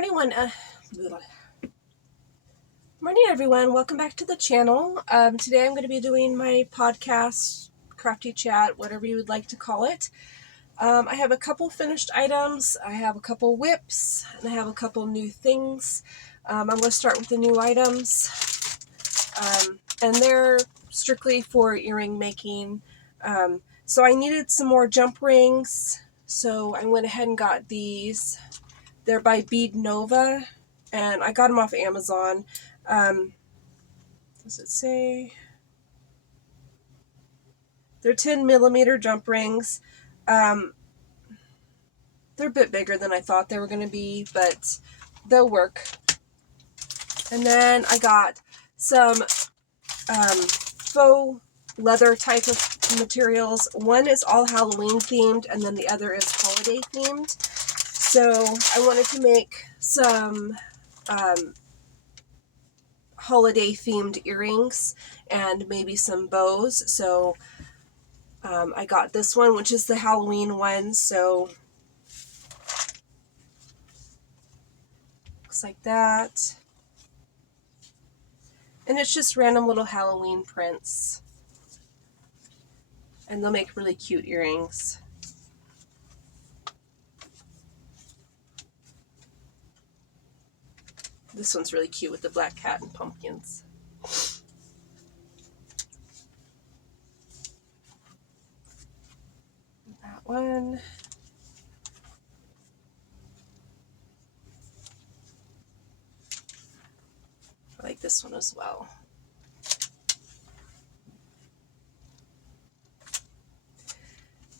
Morning, morning, everyone. Welcome back to the channel. Today I'm going to be doing my podcast, crafty chat, whatever you would like to call it. I have a couple finished items. I have a couple whips, and I have a couple new things. I'm going to start with the new items, and they're strictly for earring making. So I needed some more jump rings, so I went ahead and got these. They're by Bead Nova, and I got them off Amazon. Does it say? They're 10 millimeter jump rings. They're a bit bigger than I thought they were going to be, but they'll work. And then I got some faux leather type of materials. One is all Halloween themed, and then the other is holiday themed. So I wanted to make some holiday themed earrings and maybe some bows. So I got this one, which is the Halloween one. So looks like that. And it's just random little Halloween prints. And they'll make really cute earrings. This one's really cute with the black cat and pumpkins. That one. I like this one as well.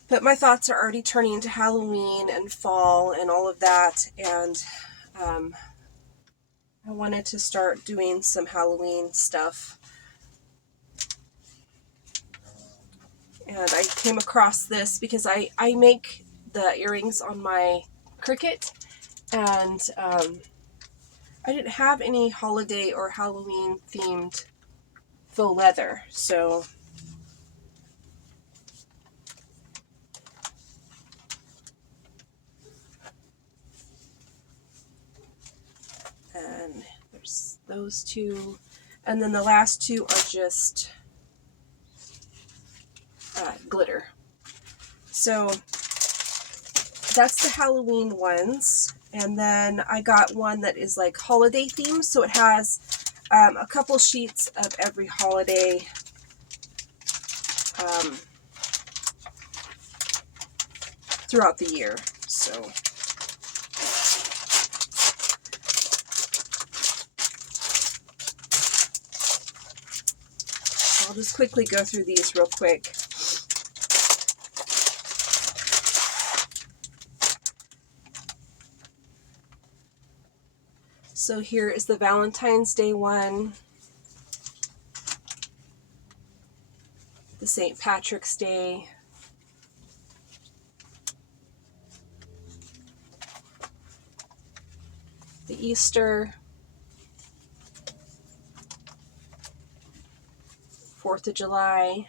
But my thoughts are already turning into Halloween and fall and all of that, and I wanted to start doing some Halloween stuff. And I came across this because I make the earrings on my Cricut, and I didn't have any holiday or Halloween themed faux leather, so and there's those two, and then the last two are just glitter. So that's the Halloween ones, and then I got one that is like holiday themed, so it has a couple sheets of every holiday throughout the year. So I'll just quickly go through these real quick. So here is the Valentine's Day one, the St. Patrick's Day, the Easter, 4th of July,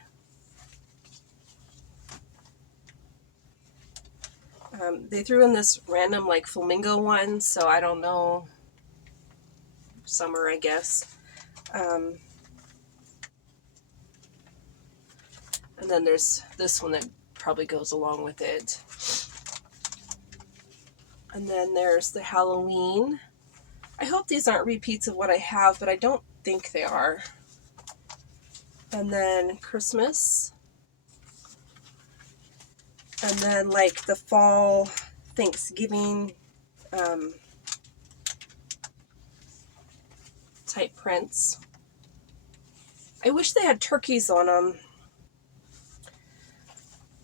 they threw in this random like flamingo one, so I don't know, summer I guess. And then there's this one that probably goes along with it. And then there's the Halloween. I hope these aren't repeats of what I have, but I don't think they are. And then Christmas. And then like the fall Thanksgiving type prints. I wish they had turkeys on them.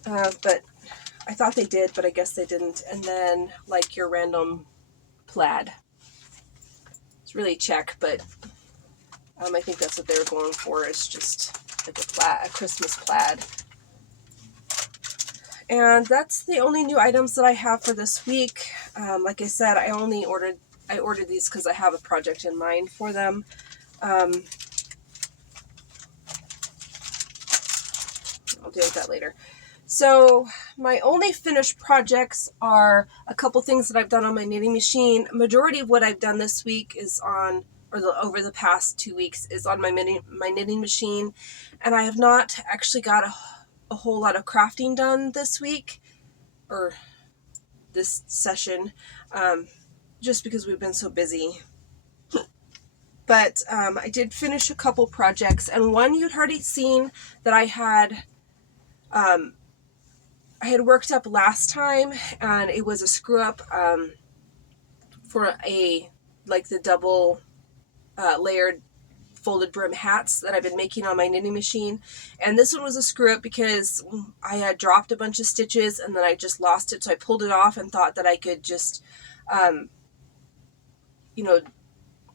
But I thought they did, but I guess they didn't. And then like your random plaid. It's really check, but I think that's what they were going for. It's just like a Christmas plaid. And that's the only new items that I have for this week. Like I said, I ordered these because I have a project in mind for them. I'll deal with that later. So my only finished projects are a couple things that I've done on my knitting machine. Majority of what I've done this week is on, over the past 2 weeks, is on my knitting machine, and I have not actually got a whole lot of crafting done this week, or this session, just because we've been so busy. But I did finish a couple projects, and one you'd already seen that I had worked up last time, and it was a screw up for the double layered folded brim hats that I've been making on my knitting machine. And this one was a screw up because I had dropped a bunch of stitches and then I just lost it, so I pulled it off and thought that I could just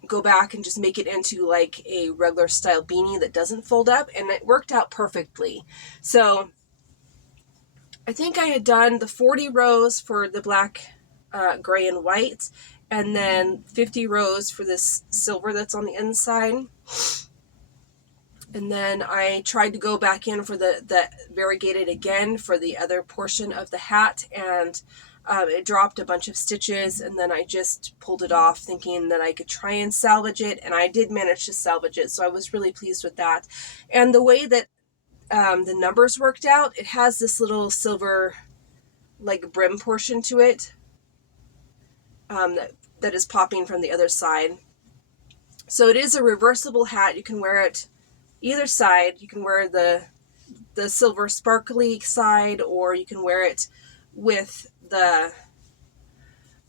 go back and just make it into like a regular style beanie that doesn't fold up, and it worked out perfectly. So I think I had done the 40 rows for the black, gray, and white, and then 50 rows for this silver that's on the inside. And then I tried to go back in for the variegated again for the other portion of the hat, and it dropped a bunch of stitches, and then I just pulled it off thinking that I could try and salvage it, and I did manage to salvage it, so I was really pleased with that. And the way that the numbers worked out, it has this little silver like brim portion to it that is popping from the other side. So it is a reversible hat. You can wear it either side. You can wear the silver sparkly side, or you can wear it with the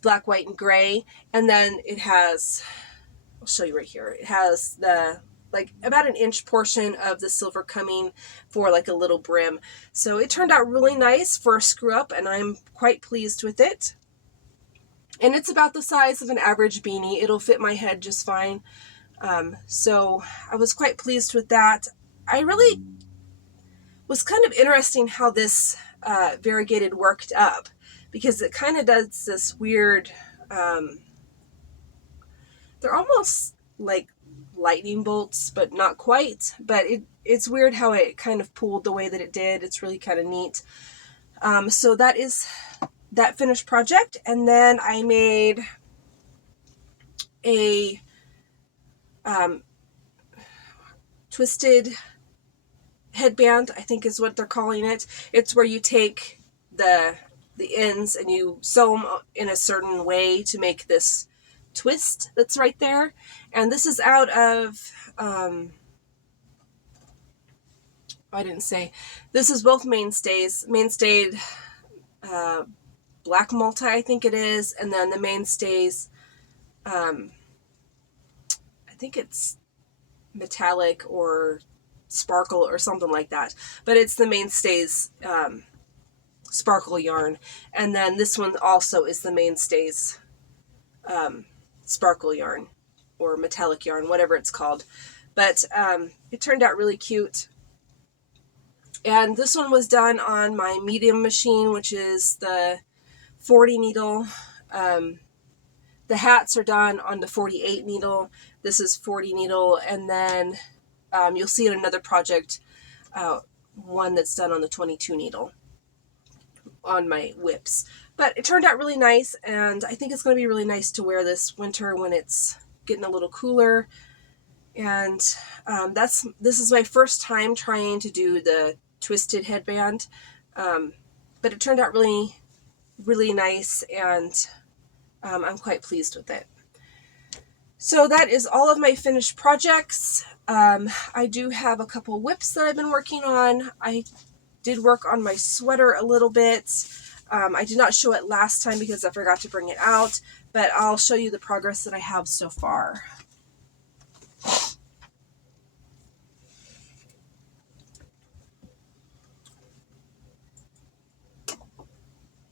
black, white, and gray. And then it has, I'll show you right here, it has the about an inch portion of the silver coming for like a little brim. So it turned out really nice for a screw up, and I'm quite pleased with it. And it's about the size of an average beanie. It'll fit my head just fine. So I was quite pleased with that. I really was kind of interesting how this variegated worked up, because it kind of does this weird, they're almost like lightning bolts, but not quite. But it's weird how it kind of pulled the way that it did. It's really kind of neat. So that is that finished project. And then I made a twisted headband, I think is what they're calling it. It's where you take the ends and you sew them in a certain way to make this twist that's right there. And this is out of I didn't say, this is both mainstayed black multi, I think it is, and then the mainstays, I think it's metallic or sparkle or something like that, but it's the mainstays sparkle yarn. And then this one also is the mainstays sparkle yarn or metallic yarn, whatever it's called. But it turned out really cute. And this one was done on my medium machine, which is the 40 needle. The hats are done on the 48 needle. This is 40 needle. And then you'll see in another project, one that's done on the 22 needle on my whips. But it turned out really nice, and I think it's going to be really nice to wear this winter when it's getting a little cooler. And this is my first time trying to do the twisted headband, but it turned out really, really nice, and I'm quite pleased with it. So that is all of my finished projects. I do have a couple whips that I've been working on. I did work on my sweater a little bit. I did not show it last time because I forgot to bring it out, but I'll show you the progress that I have so far.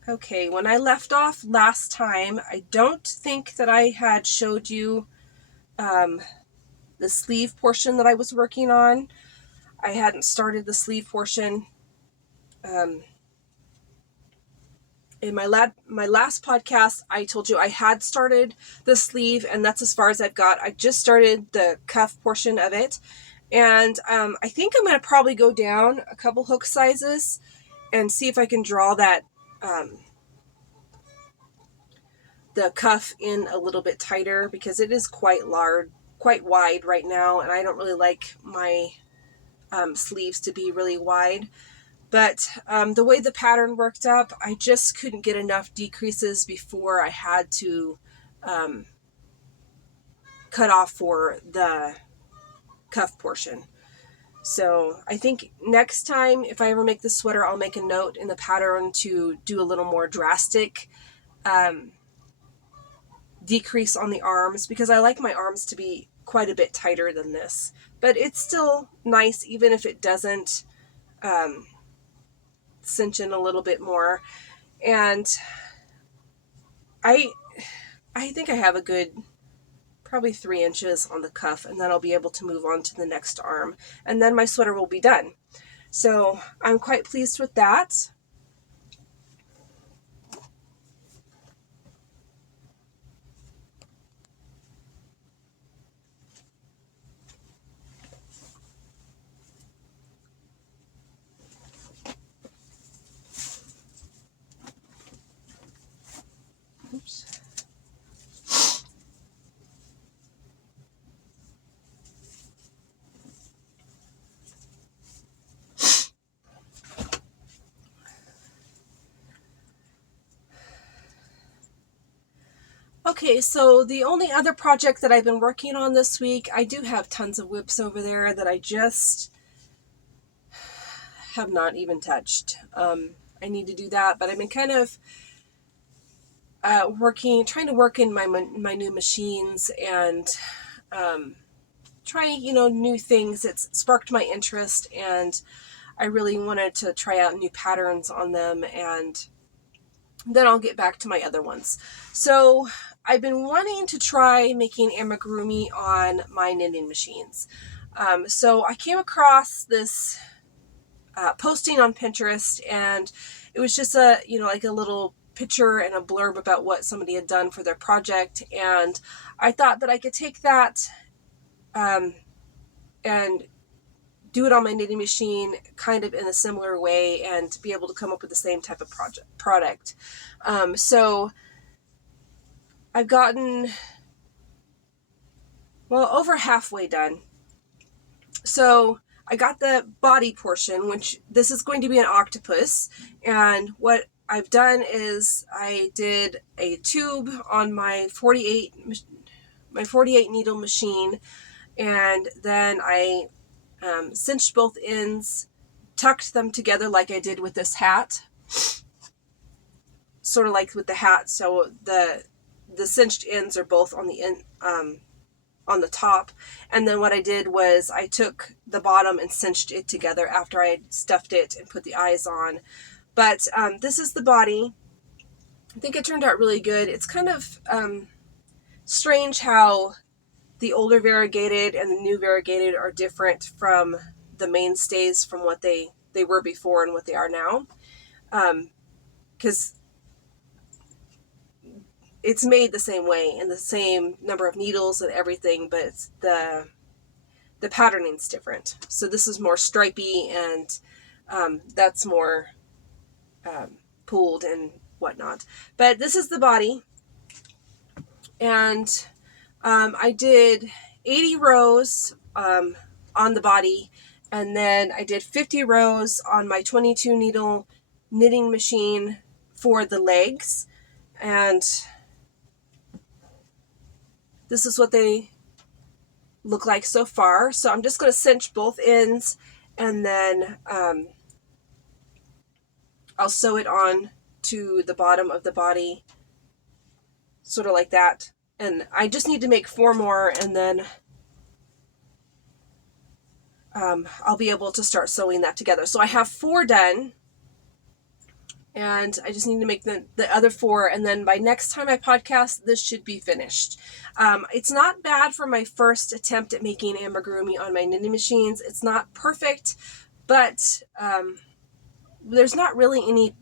Okay, when I left off last time, I don't think that I had showed you the sleeve portion that I was working on. I hadn't started the sleeve portion. In my last podcast, I told you I had started the sleeve, and that's as far as I've got. I just started the cuff portion of it, and I think I'm going to probably go down a couple hook sizes and see if I can draw that the cuff in a little bit tighter, because it is quite wide right now, and I don't really like my sleeves to be really wide. But the way the pattern worked up, I just couldn't get enough decreases before I had to cut off for the cuff portion. So I think next time, if I ever make this sweater, I'll make a note in the pattern to do a little more drastic decrease on the arms, because I like my arms to be quite a bit tighter than this. But it's still nice, even if it doesn't cinch in a little bit more. And I think I have a good probably 3 inches on the cuff, and then I'll be able to move on to the next arm, and then my sweater will be done. So I'm quite pleased with that. Oops. Okay, so the only other project that I've been working on this week, I do have tons of whips over there that I just have not even touched. I need to do that, but I've been kind of trying to work in my new machines and try, new things. It's sparked my interest, and I really wanted to try out new patterns on them, and then I'll get back to my other ones. So I've been wanting to try making amigurumi on my knitting machines. So I came across this posting on Pinterest, and it was just like a little picture and a blurb about what somebody had done for their project. And I thought that I could take that and do it on my knitting machine kind of in a similar way and be able to come up with the same type of product. So I've gotten, over halfway done. So I got the body portion, which this is going to be an octopus. And what I've done is I did a tube on my 48 needle machine, and then I cinched both ends, tucked them together like I did with this hat, sort of like with the hat. So the cinched ends are both on the end, on the top. And then what I did was I took the bottom and cinched it together after I stuffed it and put the eyes on. But this is the body. I think it turned out really good. It's kind of strange how the older variegated and the new variegated are different from the mainstays, from what they were before and what they are now. Because it's made the same way and the same number of needles and everything, but it's the patterning's different. So this is more stripy, and that's more pooled and whatnot. But this is the body, and I did 80 rows on the body, and then I did 50 rows on my 22 needle knitting machine for the legs. And this is what they look like so far. So I'm just going to cinch both ends, and then I'll sew it on to the bottom of the body, sort of like that. And I just need to make 4 more, and then I'll be able to start sewing that together. So I have 4 done, and I just need to make the other 4, and then by next time I podcast, this should be finished. It's not bad for my first attempt at making amigurumi on my knitting machines. It's not perfect, but there's not really any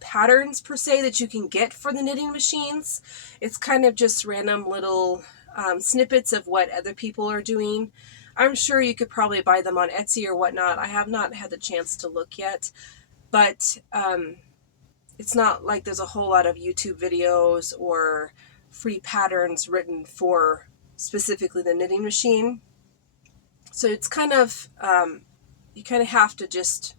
patterns per se that you can get for the knitting machines. It's kind of just random little snippets of what other people are doing. I'm sure you could probably buy them on Etsy or whatnot. I have not had the chance to look yet, but it's not like there's a whole lot of YouTube videos or free patterns written for specifically the knitting machine. So it's kind of, you kind of have to just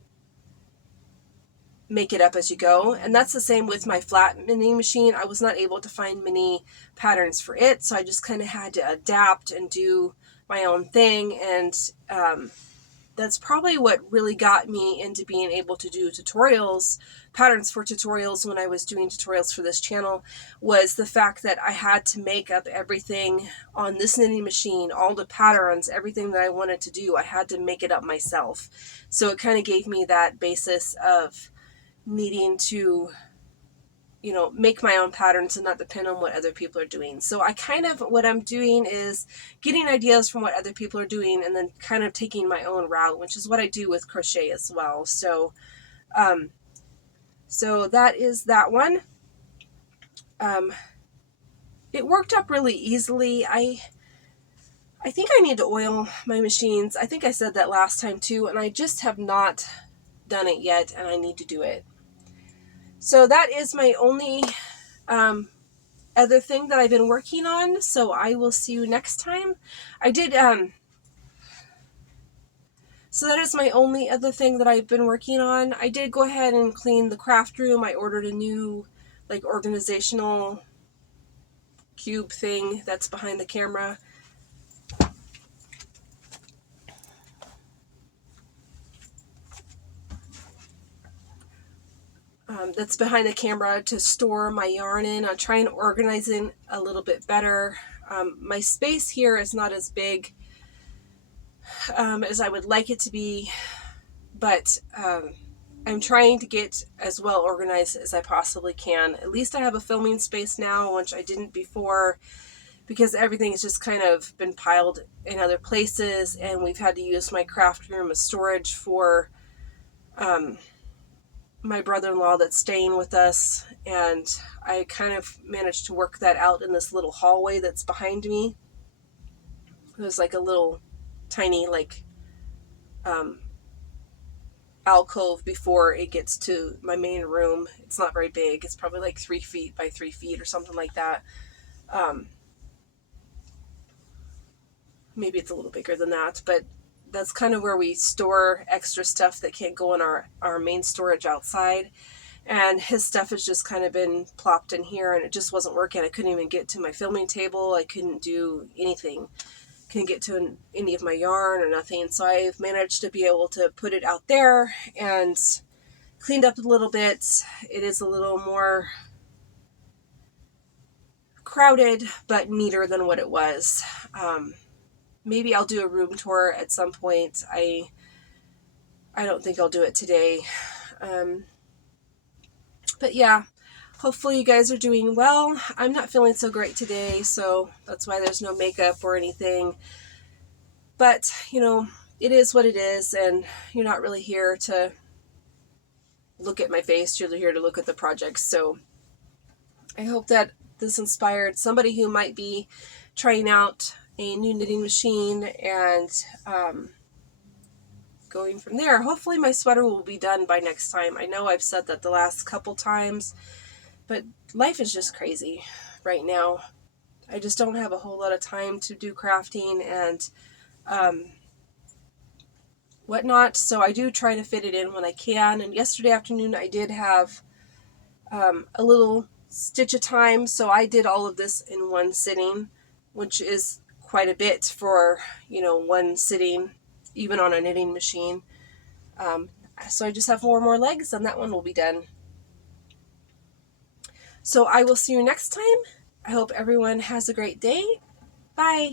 make it up as you go. And that's the same with my flat knitting machine. I was not able to find many patterns for it, so I just kind of had to adapt and do my own thing. And that's probably what really got me into being able to do tutorials, patterns for tutorials when I was doing tutorials for this channel, was the fact that I had to make up everything on this knitting machine, all the patterns, everything that I wanted to do, I had to make it up myself. So it kind of gave me that basis of needing to, you know, make my own patterns and not depend on what other people are doing. So I kind of, what I'm doing is getting ideas from what other people are doing and then kind of taking my own route, which is what I do with crochet as well. So, so that is that one. It worked up really easily. I think I need to oil my machines. I think I said that last time too, and I just have not done it yet, and I need to do it. So that is my only other thing that I've been working on. So I will see you next time. I did, so that is my only other thing that I've been working on. I did go ahead and clean the craft room. I ordered a new, like, organizational cube thing that's behind the camera. That's behind the camera to store my yarn in. I'm trying to organize it a little bit better. My space here is not as big as I would like it to be, but I'm trying to get as well organized as I possibly can. At least I have a filming space now, which I didn't before, because everything has just kind of been piled in other places, and we've had to use my craft room as storage for my brother-in-law that's staying with us, and I kind of managed to work that out in this little hallway that's behind me. There's like a little tiny like alcove before it gets to my main room. It's not very big. It's probably like 3 feet by 3 feet or something like that. Maybe it's a little bigger than that, but that's kind of where we store extra stuff that can't go in our main storage outside. And his stuff has just kind of been plopped in here, and it just wasn't working. I couldn't even get to my filming table. I couldn't do anything. Couldn't get to any of my yarn or nothing. So I've managed to be able to put it out there and cleaned up a little bit. It is a little more crowded, but neater than what it was. Maybe I'll do a room tour at some point. I don't think I'll do it today. But yeah, hopefully you guys are doing well. I'm not feeling so great today, so that's why there's no makeup or anything. But, you know, it is what it is, and you're not really here to look at my face. You're here to look at the project. So I hope that this inspired somebody who might be trying out a new knitting machine and going from there. Hopefully my sweater will be done by next time. I know I've said that the last couple times, but life is just crazy right now. I just don't have a whole lot of time to do crafting and whatnot, so I do try to fit it in when I can. And yesterday afternoon I did have a little stitch of time, so I did all of this in one sitting, which is quite a bit for, you know, one sitting, even on a knitting machine. So I just have 4 more legs and that one will be done. So I will see you next time. I hope everyone has a great day. Bye.